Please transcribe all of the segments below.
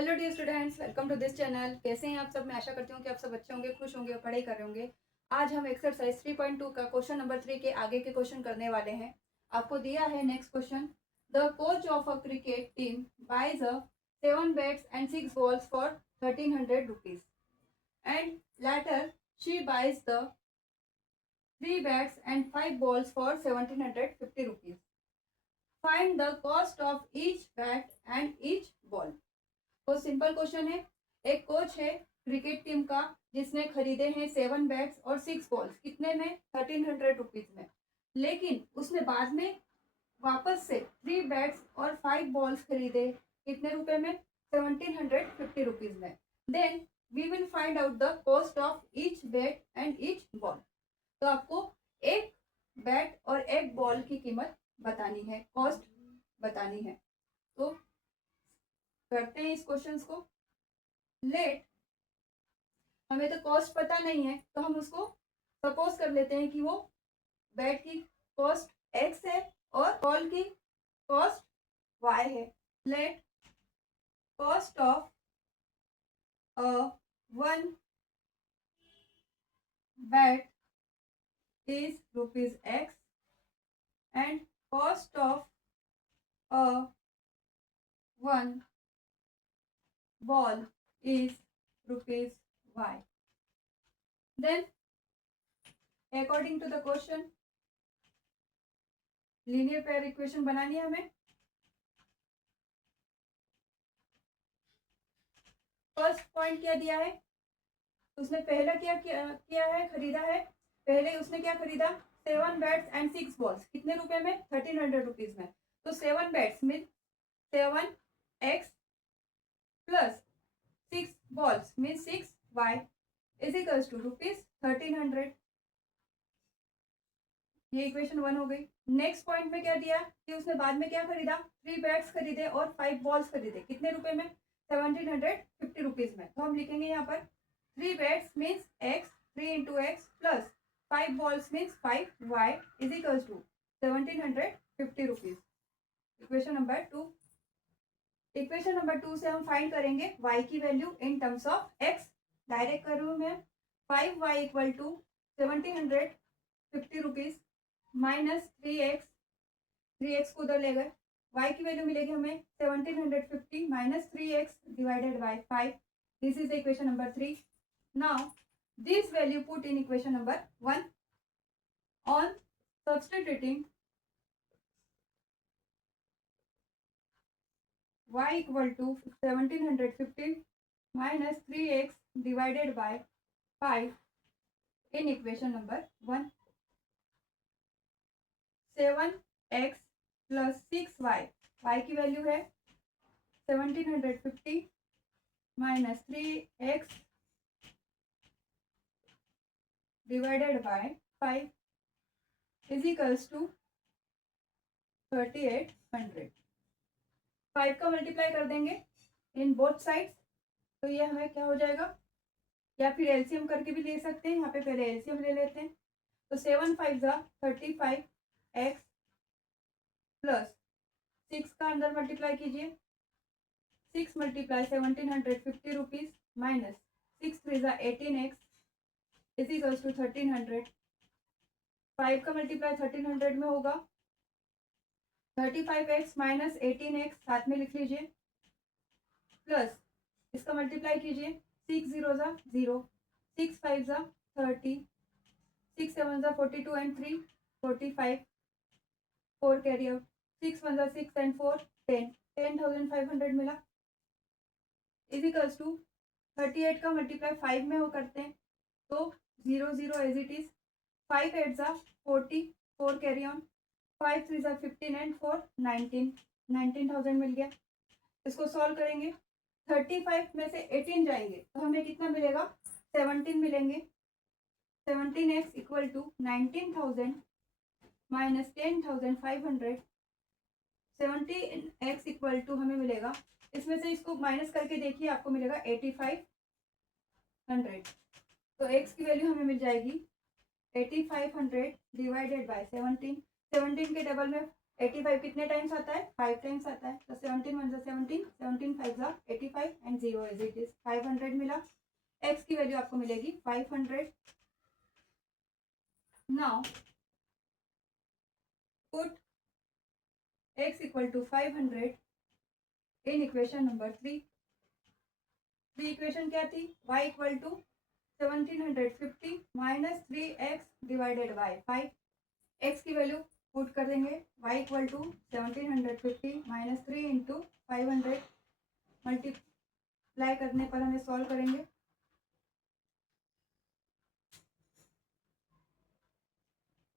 Hello dear students, welcome to this channel. कैसे हैं आप सब? मैं आशा करती हूँ कि आप सब अच्छे होंगे, खुश होंगे और पढ़ाई कर रहे होंगे। आज हम एक्सरसाइज 3.2 का क्वेश्चन नंबर 3 के आगे के क्वेश्चन करने वाले हैं। आपको दिया है next question. The coach of a cricket team buys a 7 bats and 6 balls for 1300 rupees and later she buys the 3 bats and 5 balls for 1750 rupees. Find the cost of each bat and each ball. तो simple question है। एक coach है cricket team का जिसने खरीदे हैं 7 bats और 6 balls. कितने में? 1300 रुपीज में। लेकिन उसने बाद में वापस से 3 बैट्स और 5 बॉल्स खरीदे। कितने रुपए में? 1750 रुपीज में। Then we will find out the cost of each bat and each ball. तो आपको एक बैट और एक बॉल की कीमत बतानी है, कॉस्ट बतानी है। तो करते हैं इस क्वेश्चंस को। लेट, हमें तो कॉस्ट पता नहीं है तो हम उसको सपोज कर लेते हैं कि वो बैट की कॉस्ट एक्स है और बॉल की कॉस्ट वाई है। Let cost of a one bat is rupees x and cost of a one ball is rupees y. Then according to the question linear pair equation बनानी है हमें। First point क्या दिया है? उसने पहला किया है, खरीदा है। पहले उसने क्या खरीदा? 7 बैट्स एंड 6 बॉल्स। कितने रुपए में? 1300 रुपीज में। तो 7 bats mean 7x plus 6 balls means 6y is equals to rupees 1300। ये इक्वेशन 1 हो गई। नेक्स्ट पॉइंट में क्या दिया कि उसने बाद में क्या खरीदा? 3 बैट्स खरीदे और 5 बॉल्स खरीदे। कितने रुपए में? 1750 रुपीज में। तो हम लिखेंगे यहाँ पर 3 bats means x, 3 into x plus 5 balls means 5y is equals to 1750 rupees. Equation number 2। Equation number 2 से हम फाइंड करेंगे y की value in terms of x। Direct कर रही हूँ मैं। 5y equal to 1750 rupees minus 3x को उधर ले गए। y की वैल्यू मिलेगी हमें 1750 minus 3x divided by 5। This is equation number 3। Now this value put in equation number 1 on substituting y equal to 1750 minus 3x divided by 5 in equation number 1. 7x plus 6y, y की value है 1750 minus 3x divided by 5 is equals to 3800। 5 का multiply कर देंगे in both sides तो ये हमें क्या हो जाएगा, या फिर एलसीएम करके भी ले सकते हैं। यहाँ पे पहले एलसीएम ले लेते हैं। तो 7 5 35x प्लस 6 का अंदर मल्टीप्लाई कीजिए। 6 multiply 1750 rupees minus 6 3 18x is equals to 1300। 5 का मल्टीप्लाई 1300 में होगा। 35x माइनस 18x साथ में लिख लीजिए प्लस इसका मल्टीप्लाई कीजिए। 6 0 0, 6 5 30, 6 7 42 एंड 3 45, 4 कैरी आउट, 6 1 6 एंड 4 10, 10,500 मिला इज इक्वल्स टू 38 का मल्टीप्लाई 5 में वो करते हैं तो 0 0 as it is. 5 8 40, 4 carry on, 5 3 15 and 4 19, 19,000 मिल गया। इसको सॉल्व करेंगे। 35 में से 18 जाएंगे तो हमें कितना मिलेगा? 17 मिलेंगे। 17x equal to 19,000 minus 10,500। 17x equal to हमें मिलेगा, इसमें से इसको माइनस करके देखिए आपको मिलेगा 8500। तो x की वैल्यू हमें मिल जाएगी 8500 डिवाइडेड बाय 17। 17 के डबल में 85 कितने टाइम्स आता है? 5 टाइम्स आता है। तो 17 1 17, 17 5 85 एंड 0 इज इट इज 500 मिला। x की वैल्यू आपको मिलेगी 500। Now put x equal to 500 in equation number 3। Equation क्या थी? y equal to 1750 minus 3x divided by 5। x की वैल्यू पुट कर देंगे, y equal to 1750 minus 3 into 500 multiply करने पर हमें सॉल्व करेंगे।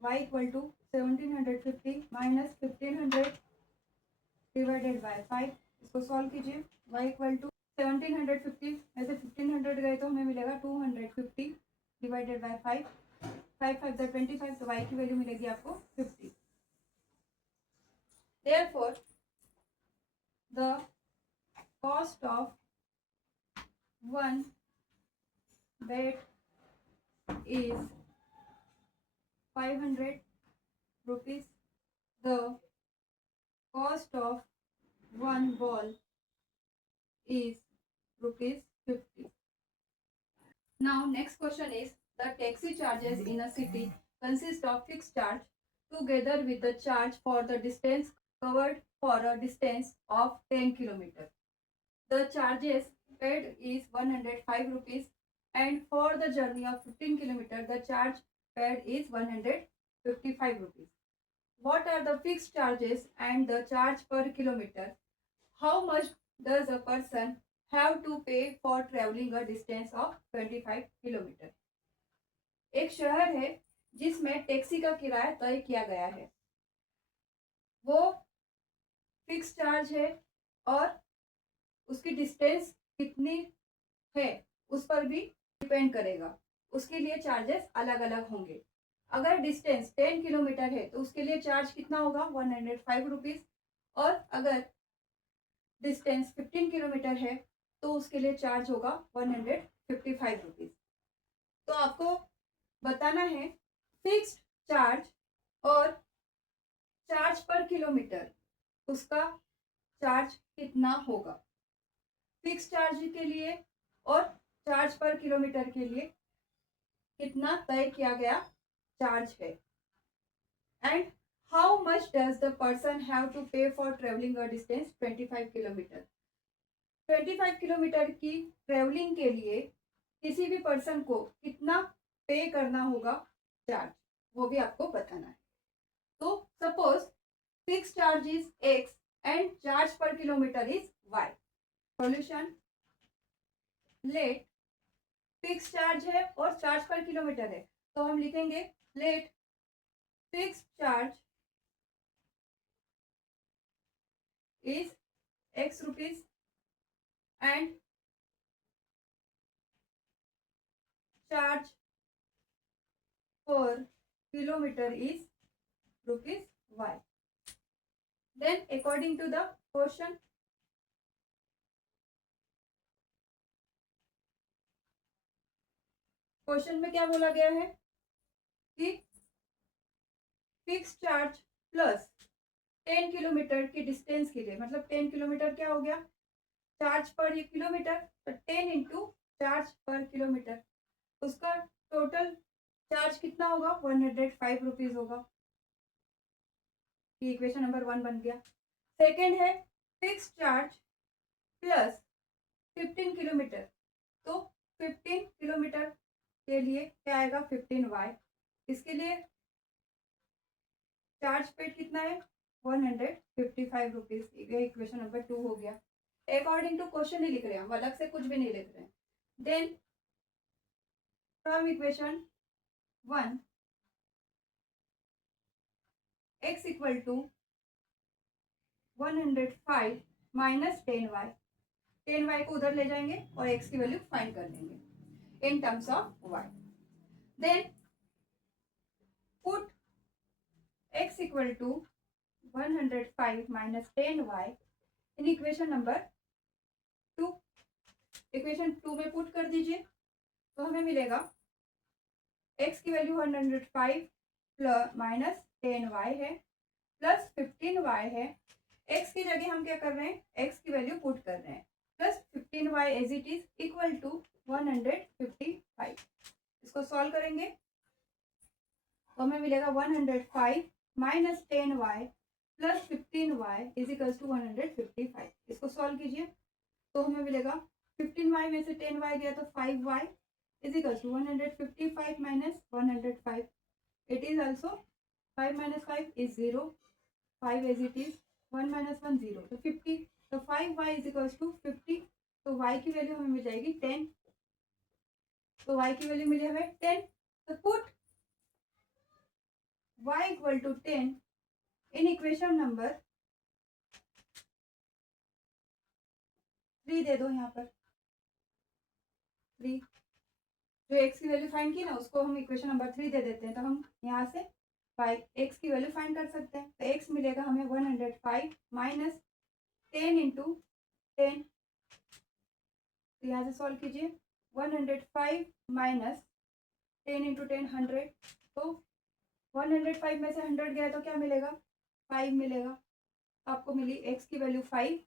y equal to 1750 minus 1500 divided by 5। इसको सॉल्व कीजिए। y इक्वल टू 1750 में से 1500 गए तो हमें मिलेगा 250 डिवाइडेड बाय 5। 5 5 25, तो y की वैल्यू मिलेगी आपको 50। Therefore, the cost of one bat is 500 rupees. The cost of one ball is rupees 50. Now next question is, the taxi charges in a city consist of fixed charge together with the charge for the distance covered for a distance of 10 km. The charges paid is 105 rupees, and for the journey of 15 km the charge paid is 155 rupees. What are the fixed charges and the charge per kilometer? How much does a person have to pay for traveling a distance of 25 km? एक शहर है जिसमें taxi का किराया तय किया गया है, वो फिक्स चार्ज है और उसकी डिस्टेंस कितनी है उस पर भी डिपेंड करेगा। उसके लिए चार्जेस अलग अलग होंगे। अगर डिस्टेंस 10 किलोमीटर है तो उसके लिए चार्ज कितना होगा? 105 रुपीज़। और अगर डिस्टेंस 15 किलोमीटर है तो उसके लिए चार्ज होगा 155 रुपीज़। तो आपको बताना है फिक्स्ड चार्ज और चार्ज पर किलोमीटर, उसका चार्ज कितना होगा। फिक्स चार्ज के लिए और चार्ज पर किलोमीटर के लिए कितना तय किया गया चार्ज है। And how much does the person have to pay for travelling a distance 25 kilometre. 25 kilometre की ट्रेवलिंग के लिए किसी भी पर्सन को कितना पे करना होगा चार्ज, वो भी आपको बताना है। तो suppose fix charge is x and charge per kilometre is y। Solution, let fix charge है और चार्ज पर किलोमीटर है, तो हम लिखेंगे let fix charge is x rupees and charge per kilometre is rupees y. Then according to the question, question में क्या बोला गया है कि फिक्स चार्ज प्लस 10 किलोमीटर की डिस्टेंस के लिए, मतलब 10 किलोमीटर क्या हो गया चार्ज पर ये किलोमीटर, तो 10 इंटू चार्ज पर किलोमीटर, उसका टोटल चार्ज कितना होगा? 105 रुपीज होगा। ये इक्वेशन नंबर 1 बन गया। सेकेंड है फिक्स चार्ज प्लस 15 किलोमीटर, तो 15 किलोमीटर के लिए क्या आएगा? 15y। इसके लिए चार्ज पेड कितना है? 155 रुपीज। ये इक्वेशन नंबर 2 हो गया। अकॉर्डिंग टू क्वेश्चन ही लिख रहे हैं, हम अलग से कुछ भी नहीं लिख रहे हैं। Then from equation 1 x equal to 105 minus 10y, 10y को उधर ले जाएंगे और x की वैल्यू फाइंड कर लेंगे in terms of y। Then put x equal to 105 minus 10y in equation number 2। Equation 2 में पुट कर दीजिए, तो हमें मिलेगा x की वैल्यू 105 प्लस माइनस 10y है, प्लस 15y है। x की जगह हम क्या कर रहे हैं, x की वैल्यू पुट कर रहे हैं, plus 15y as it is equal to 155। इसको सॉल्व करेंगे तो हमें मिलेगा 105 minus 10y plus 15y is equal to 155। इसको सॉल्व कीजिए तो हमें मिलेगा 15y में से 10y गया तो 5y is equal to 155 minus 105। It is also 5 minus 5 is 0, 5 as it is, 1 minus 1 0, तो 50। तो 5y इज इक्वल टू 50। तो y की वैल्यू हमें मिल जाएगी 10। तो y की वैल्यू मिली हमें 10। तो put y equal to 10 in equation number 3 दे दो यहाँ पर। 3 जो x की वैल्यू फाइंड की ना उसको हम इक्वेशन नंबर 3 दे देते हैं, तो हम यहाँ से x की वैल्यू फाइंड कर सकते हैं। तो x मिलेगा हमें 105 माइनस 10 इंटू 10। तो यहाँ से सॉल्व कीजिए 105 माइनस 10 इंटू 10 100। तो 105 में से 100 गया तो क्या मिलेगा, 5 मिलेगा। आपको मिली x की वैल्यू 5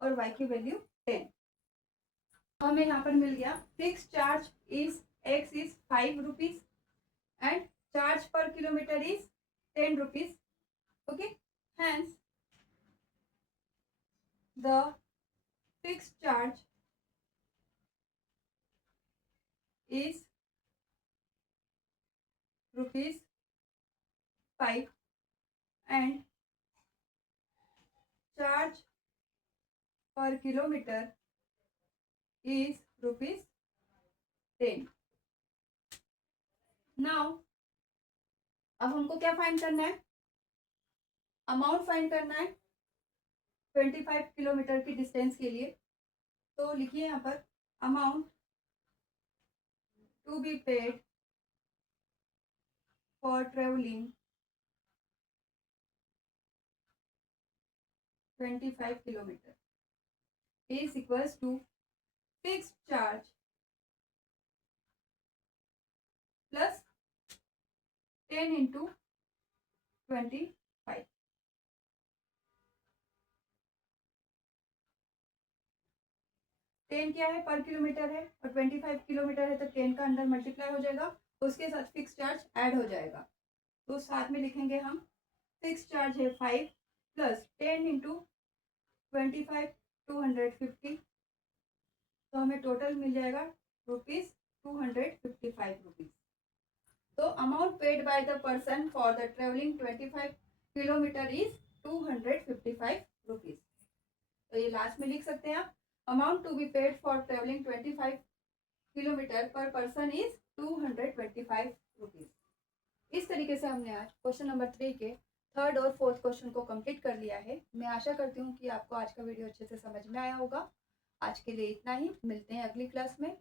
और y की वैल्यू 10। हमें यहाँ पर मिल गया fix charge is x is 5 rupees and charge per kilometre is 10 rupees. Okay, hence the fixed charge is rupees 5 and charge per kilometer is rupees 10. Now अब हमको क्या फाइंड करना है, अमाउंट फाइंड करना है 25 किलोमीटर की डिस्टेंस के लिए। तो लिखिए यहाँ पर amount to be paid for travelling 25 kilometre is equals to fix charge plus 10 into 25। Ten क्या है, पर किलोमीटर है, और 25 किलोमीटर है तो 10 का अंदर मल्टीप्लाई हो जाएगा, उसके साथ फिक्स चार्ज ऐड हो जाएगा। तो साथ में लिखेंगे हम फिक्स चार्ज है 5 प्लस 10 इंटू 25 250। तो हमें टोटल मिल जाएगा रुपीज 255 रुपीज। तो amount paid by the person for the travelling 25 kilometre is 255 rupees. तो ये लास्ट में लिख सकते हैं आप, amount to be paid for travelling 25 kilometre per person is 225 rupees. इस तरीके से हमने आज क्वेश्चन नंबर 3 के थर्ड और फोर्थ क्वेश्चन को कंप्लीट कर लिया है। मैं आशा करती हूँ कि आपको आज का वीडियो अच्छे से समझ में आया होगा। आज के लिए इतना ही, मिलते हैं अगली क्लास में।